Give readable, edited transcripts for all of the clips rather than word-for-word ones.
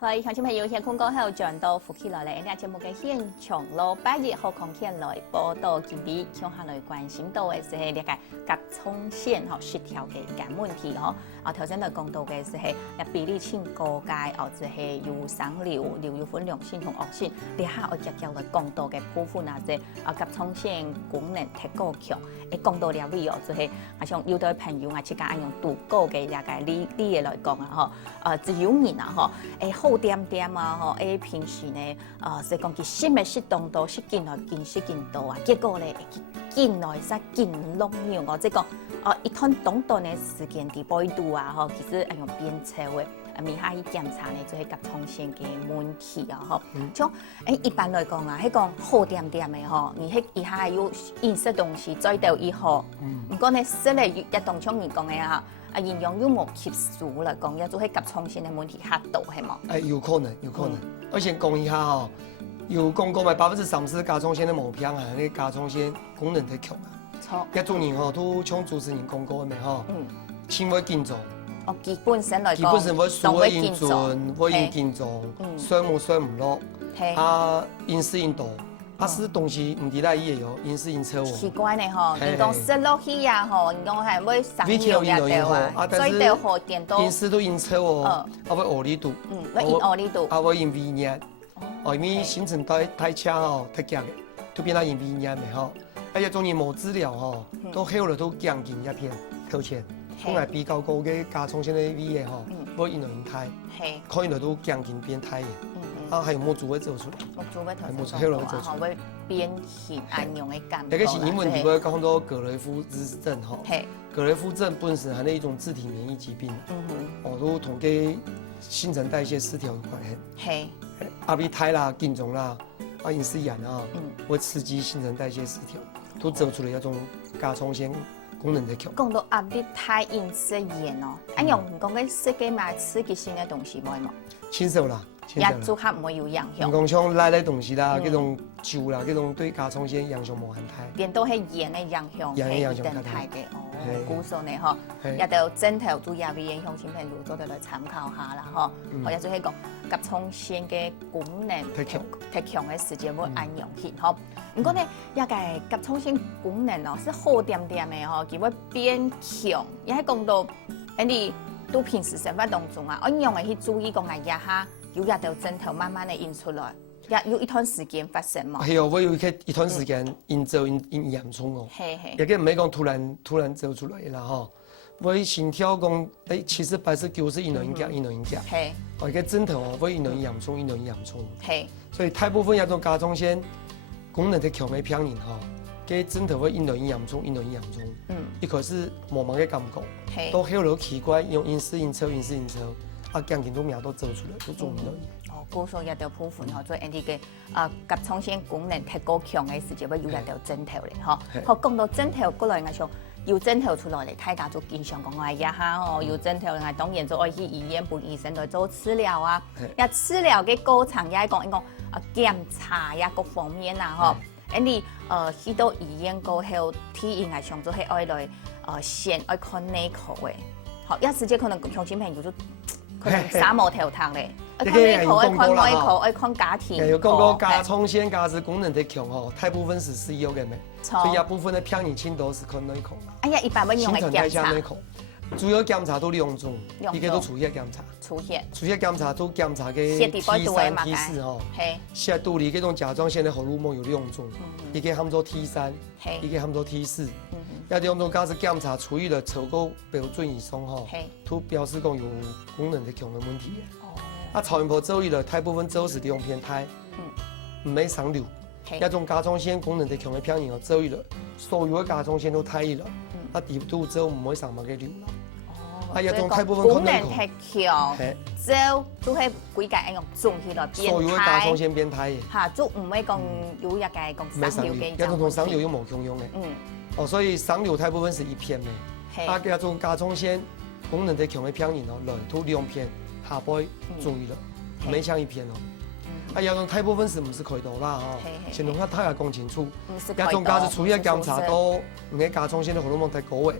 係，鄉親朋友，現空過後轉到福氣來咧，呢節目嘅現場咯，8月號空間來報道今日向下來關心到嘅是係呢個甲狀腺失調嘅一個問題吼。頭先來講到嘅是係比例性高階，就係有傷瘤有分良性同惡性，你下我接來講到嘅部分啊，即甲狀腺功能太過強，講到了尾就係像有啲朋友即係用度過嘅一個理嘅來講啊，只有人啊，好點點啊，平時呢，是講佢心嘅適當度，適見來見適見度啊，結果咧見來實見落尿哦，即講一段短短嘅時間地波度啊，其實用變臭嘅，咪下去檢查呢，就係甲狀腺嘅問題啊，像一般來講啊，迄講好點點嘅嗬，而迄以下有飲食東西再到以後，唔講呢，食咧一當像你講嘅啊。營養有冇吸收來講，要做喺甲狀腺嘅問題較大係冇？有可能，有可能。我先講一下吼，有講過咪30%甲狀腺嘅毛病啊，你甲狀腺功能太強啊。錯。一種人吼，都像主持人講過嘅咪吼，纖維緊張。基本上來講，基本上會水會嚴重，會嚴重，水唔落，飲食引導。吃東西唔抵賴伊個喲，飲食飲錯喎。奇怪呢吼，你講食落去呀吼，你講係會傷尿呀對啊，所以就好點到。飲食都飲錯喎，會惡力度，會飲惡力度，會飲胃炎，因為新陳代謝吼太強嘅，就變到飲胃炎咪吼。一種人冇治療吼，都後來都降緊一片頭前，講係比較高嘅甲狀腺嘅胃嘅吼，會引來引胎，可以來都降緊變態嘅。還有模組會做出來，模組後來會做出來，會變形安樣嘅感覺。那個是英文字會講做格雷夫氏症吼。格雷夫症本身係一種自體免疫疾病，都同嘅新陳代謝失調有關係。比太啦、緊張啦、飲食炎啊，會刺激新陳代謝失調，都做出來一種甲狀腺功能的強。講到比太飲食炎哦，樣唔講嘅食嘅嘛刺激性嘅東西冇冇？輕鬆啦。也做下唔會有影響。唔講像奶類東西啦，嗰種酒啦，嗰種對甲狀腺影響無限大。變到係鹽嘅影響，係一定大嘅。哦，估數呢嗬，也就整體主要嘅影響，小朋友都得來參考下啦，嗬。或者做係講甲狀腺嘅功能太強嘅時間會按樣去，嗬。唔過呢，一個甲狀腺功能哦，是好點點嘅嗬，佢會變強。也係講到，你都平時生活當中啊，按樣嘅去注意講啊，一下。有一條針頭慢慢地印出來，也有一段時間發生嘛。係哦，我有一段時間印嚴重哦。也個唔係講突然走出來啦吼。我心跳講70、80、90印來印夾。係。哦，個針頭哦，我印來嚴重。係。所以大部分一種甲狀腺功能太強嘅病人吼，個針頭會印來嚴重。一開始冇乜嘅感覺，到後來奇怪用飲食飲錯。降緊都苗都走出來，都做唔到。高數一條部分吼，做人哋嘅甲狀腺功能太過強嘅時節，會有一條針頭嚟嗬。好，講到針頭過來，我想有針頭出來嚟，大家就經常講話呀哈哦，有針頭，我當然就愛去醫院陪醫生來做治療啊。呀，治療嘅過程也係講檢查呀各方面啊嗬。你去到醫院過後，體應係上咗係愛來先愛看內科嘅。好，一時節可能鄉親朋友就。可能沙漠頭頭咧，愛看內科，愛看家庭。有講過甲狀腺甲是功能太強吼，大部分是食藥嘅咩？所以一部分嘅病人親都是看內科。哎呀，一般會用嚟檢查。主要檢查都兩種，一個都出血檢查。出血檢查都檢查嘅 T3、T4吼。血肚裡嗰種甲狀腺嘅荷爾蒙有兩種，一個喊做 T3，一個喊做 T4。有兩種假是檢查處於了超過標準以上吼，都表示講有功能太強嘅問題嘅。超音波做伊了，大部分做是兩片胎，唔係傷瘤。一種甲狀腺功能太強嘅病人哦，做伊了，所有嘅甲狀腺都胎伊了，地都做唔會上乜嘅瘤啦。一種大部分功能太強，做都係規格一樣總起來變態。所有嘅甲狀腺變態嘅。嚇，都唔會講有一個講傷瘤嘅。一種同傷瘤有冇共用嘅。哦，所以傷瘤大部分是一片嘅，一種甲狀腺功能太強嘅病人哦，來都兩片，下背注意了，沒像一片哦。一種大部分是唔是開刀啦？嗬，先同佢睇下講清楚。一種假是處於檢查到你甲狀腺嘅荷爾蒙太高嘅，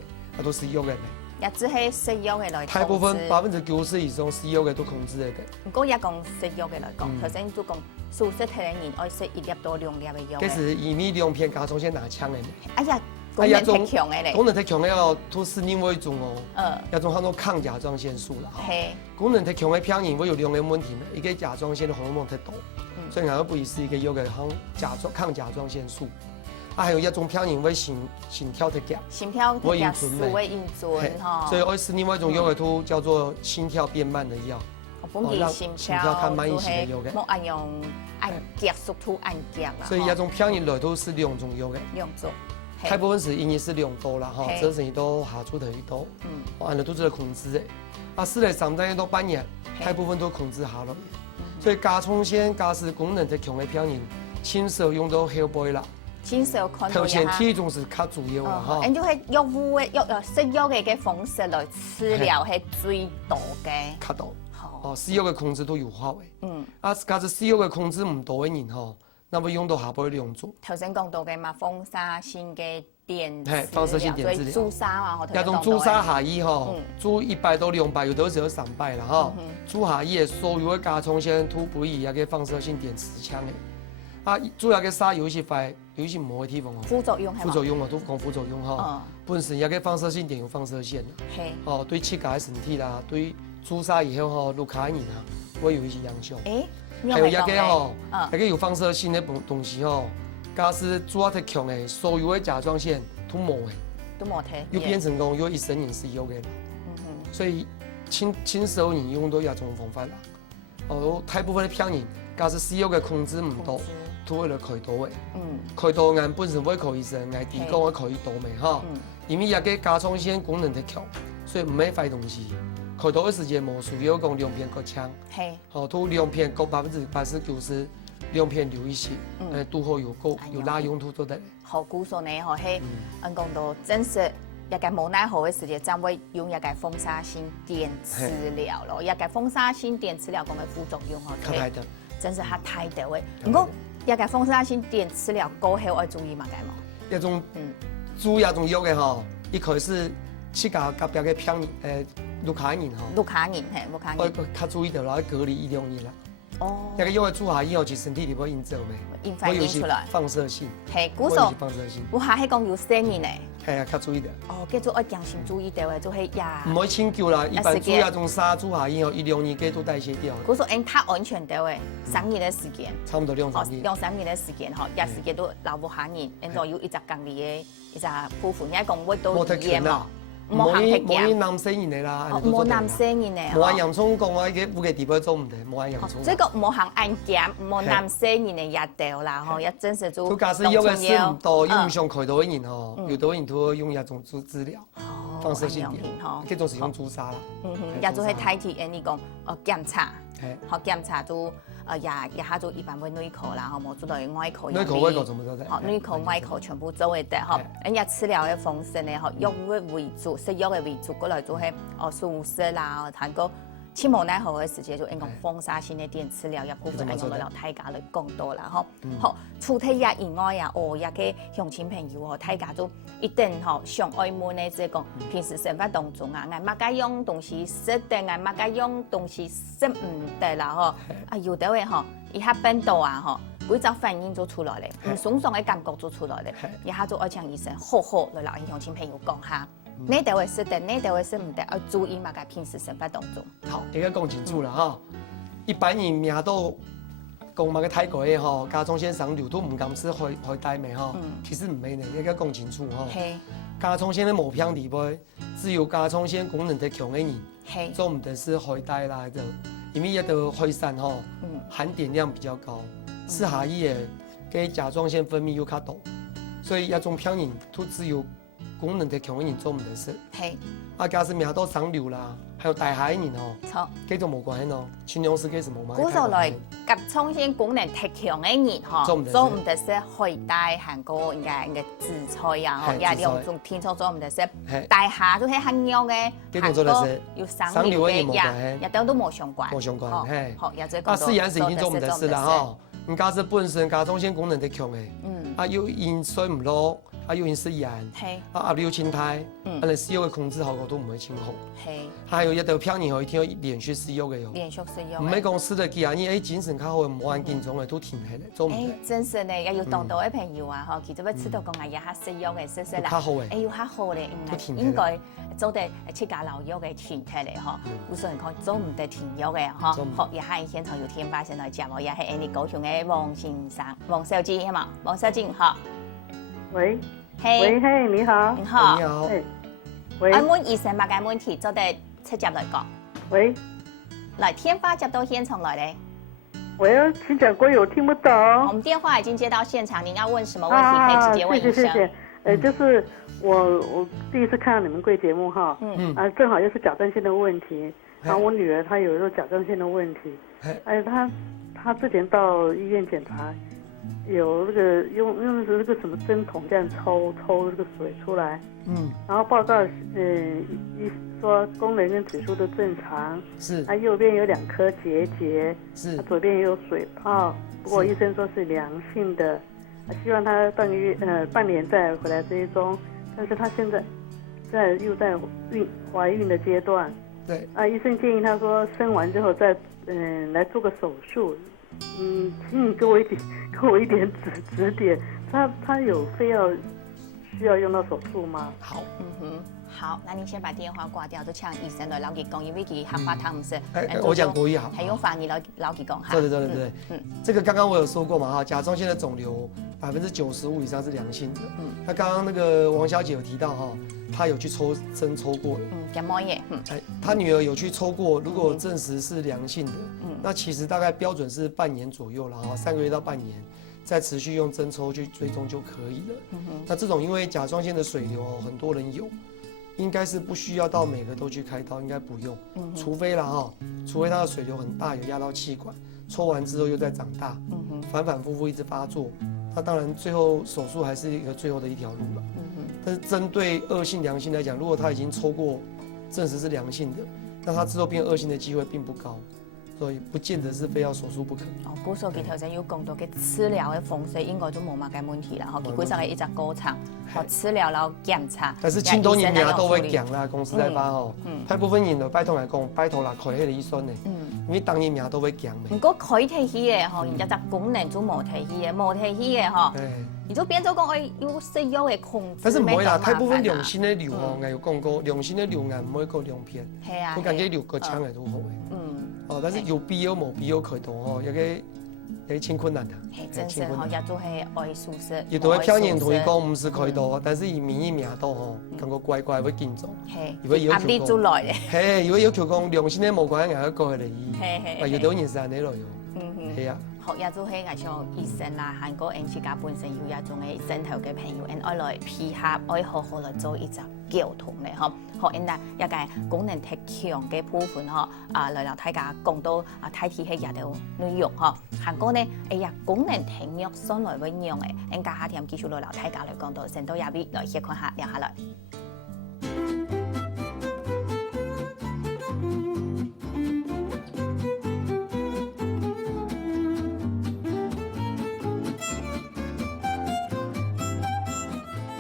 都是藥嘅。也只係食藥嘅來控制。大部分90%以上食藥嘅都控制得。不過也講食藥嘅來講，頭先都講素食體嘅人愛食1粒到2粒嘅藥。其實以你兩片加充先拿槍嘅。哎呀，功能太強嘅咧。功能太強嘅哦，都是另外一種哦。一種叫做抗甲狀腺素啦。係。功能太強嘅病人會有兩個問題呢，一個甲狀腺嘅荷爾蒙太多，所以我不宜食一個藥嘅抗甲狀腺素。還有一種病人會心跳太急，心跳太急，會暈船哈。所以我食另外一種藥嘅都叫做心跳變慢的藥。讓心跳看慢一些的藥嘅。冇按用按腳速度按腳啦。所以一種病人來都是兩種藥嘅。兩種。大部分是因為是兩度啦，哈，這是一度下出頭一度。按了都是控制嘅。試了3個月到半年，大部分都控制下落。所以甲狀腺假使功能太強嘅病人，輕手用到後背啦。頭前體重是較主要啦，哈。咁就係藥物嘅食藥嘅方式來治療係最多嘅。較多。哦，食藥嘅控制都有效嘅。假使食藥嘅控制唔到嘅人，吼，那麼用到下背2種。頭先講到嘅嘛，放射性嘅電治療，放射性電治療。注射啊，一種注射下去，吼，注100到200，有的時候300啦，哈。注下去嘅所有嘅甲狀腺突不易，也個放射性電磁槍嘅。主要嘅沙有一些快，有一些唔好嘅地方哦。副作用係嘛？副作用啊，都講副作用哈。本身也個放射性電有放射線。係。哦，對膝蓋身體啦，對注射以後哈，入卡人啊，會有一些影響。還有一個吼，一個有放射性嘅東西吼，假使注射太強嘅，所有嘅甲狀腺都冇嘅。都冇睇。又變成講有一生人是有嘅啦。所以輕手人用到一種方法啦。哦，大部分嘅病人，假使食藥嘅控制唔到。都會來開刀嘅，開刀眼本身會靠醫生，眼地講會開刀嘅哈，因為一個甲狀腺功能太強，所以唔係壞東西。開刀嘅時間冇需要講兩片割槍，好，都兩片割80%，90%兩片留一些，都好有拉用途都得。好，古說呢，嗬係，講到真實一個無奈何嘅時間，將會用一個放射性電治療咯，一個放射性電治療講嘅副作用嗬，真是嚇太多嘅，不過。一個放射性電治療過後要注意乜嘢冇？一種主要種藥嘅吼，一開始膝蓋隔壁嘅病人，盧卡人吼。盧卡人係盧卡人。我較注意到啦，隔離1-2日啦。哦。一個藥嘅注下以後，其實身體裡會應做咩？反映出來。放射性。係，古數。放射性。我下係講有聲音咧。係啊，較注意到。哦，叫做我強行注意到嘅，就係呀。唔可以輕久啦，一般主要種沙注下以後1-2日嘅都代謝掉。古數應太安全到嘅，3日嘅時間。差唔多2-3日。2-3日嘅時間嗬，一時間都留無下人，應該有一隻隔離嘅一隻夫婦，而家講乜都嚴嘛。冇冇男生人嚟啦，冇男生人嚟。冇按洋葱講啊，個嘅地方做唔得，冇按洋葱。所以講冇行按檢，冇男生人嚟也掉啦，嗬，一真係做。佢假使藥嘅事唔多，又唔想開刀嘅人嗬，有啲人都用一種治療，放射性電，佢就是用注射啦。也做係睇體誒，你講檢查，學檢查都也下做一般嘅內科啦，嗬，冇做到外科。內科做唔做得？內科外科全部做會得，嗬。人家治療嘅方式咧，嗬，藥物為主，食藥嘅為主，過來做係素食啦，睇個千無奈何嘅時間就應該放射性嘅電治療一部分，用到大家嚟講到啦，嗬。好，除咗也以外啊，一個鄉親朋友嗬，大家都一定嗬上愛門咧，即係講平時生活當中啊，嗌乜嘢用東西食得，嗌乜嘢用東西食唔得啦，嗬。啊，有啲位嗬，一下病到啊，嗬，幾種反應就出來咧，唔爽爽嘅感覺就出來咧，一下就愛請醫生好好嚟同鄉親朋友講下。呢度會識得，呢度會識唔得，要注意嘛，個平時生活當中。好，而家講清楚啦，哈。一般人命都講嘛個泰國嘅吼，甲狀腺上瘤都唔敢吃開刀咩吼，其實唔係呢，而家講清楚吼。甲狀腺嘅毛病地位，只有甲狀腺功能太強嘅人，做唔得是開刀啦，就因為一個海產吼，含碘量比較高，吃下去嘅甲狀腺分泌又較多，所以一種病人都只有。功能太強嘅人做唔到事，假使命到上瘤啦，還有大下嘅人嗬，繼續冇關係咯，盡量是繼續冇關係。古時來甲狀腺功能太強嘅人嗬，做唔到事，開刀韓國應該制裁啊，也兩種天錯做唔到事，大下都係很弱嘅，韓國有上瘤嘅人，一點都冇相關，冇相關，係。好，也再講到。雖然是已經做唔到事啦嗬，唔假使本身甲狀腺功能太強嘅，又飲水唔落。又因食盐，压力又轻胎，食药嘅控制效果都唔會清好。還有一道漂年後一定要連續食藥嘅喲。連續食藥。唔係講食得幾啊年，精神較好，唔按緊種嘅都停起嚟，做唔得。真是呢，要當到嘅朋友啊，嗬，其實要吃到講啊，也係食藥嘅，食啦。較好嘅。要較好咧，應該做得吃家老藥嘅前提嚟嗬。有時人講做唔得停藥嘅嗬，學也係現場有天發先來接我，也係你高雄嘅王先生、王小姐係嘛？王小姐好。喂，喂，嘿，你好，你好，你好，喂，我問醫生把個問題做得直接來講。喂，來天發接到現場來咧。喂，請講國語，我聽不懂。我們電話已經接到現場，您要問什麼問題可以直接問醫生。謝謝。就是我第一次看到你們貴節目哈，正好又是甲狀腺的問題，然後我女兒她有一個甲狀腺的問題，她之前到醫院檢查。有那個用的是那個什麼針筒這樣抽這個水出來，然後報告醫說功能跟指數都正常，是，右邊有2顆結節，是，左邊也有水泡，不過醫生說是良性的，希望他半年再回來追蹤，但是他現在又在懷孕的階段，對，醫生建議他說生完之後再來做個手術，請你給我一點指點，他有非要需要用到手術嗎？好，好，那您先把電話掛掉，就請醫生來老給講，因為佢客話他唔是，我講國語好，還用法語老給講哈。對，這個剛剛我有說過嘛哈，甲狀腺的腫瘤95%以上是良性的，那剛剛那個王小姐有提到哈，她有去抽針抽過，什麼嘢？她女兒有去抽過，如果證實是良性的，那其實大概標準是半年左右了哈，3個月到半年，再持續用針抽去追蹤就可以了。那這種因為甲狀腺的水瘤很多人有，應該是不需要到每個都去開刀，應該不用，除非啦哈，除非他的水瘤很大，有壓到氣管，抽完之後又再長大，反反复复一直發作，那當然最後手術還是一個最後的一條路了。但是針對惡性良性來講，如果他已經抽過，證實是良性的，那他之後變惡性的機會並不高。所以不見得是非要手術不可。古數佢頭先要講到嘅治療嘅方式應該都冇乜嘅問題啦，佢本身係一隻過程，治療然後檢查。但是青多年命都會講啦，公司在發吼，大部分人就拜託來講，拜託啦，開迄個醫生呢，因為當年命都會講嘅。如果開提起嘅吼，人家隻功能就冇提起嘅，冇提起嘅吼，而都變咗講誒要食藥嘅控制。但是唔會啦，大部分良性嘅瘤吼，我有講過，良性嘅瘤癌唔會個兩片，佢感覺瘤個槍嘅都好嘅。但是有必要冇必要開刀吼，也真困難的。真是吼，也都係愛舒適。亦都會騙人同伊講唔是開刀，但是伊名義命刀吼，感覺怪怪會緊張。因為壓力就來咧。係，因為要求講良性嘅無關嘅，過去嚟醫，有啲人是安尼咯喲。係啊。學也做係像醫生啦，韓國人自家本身有一種嘅身頭嘅朋友，愛來配合，愛好好來做一隻交通咧，嗬。學人啦，一個功能特強嘅部分，嗬。來到大家講到睇體係一條內容，嗬。韓國呢，功能體育上來運用嘅，人家下天繼續來到大家來講到成都入邊來先看下聊下來。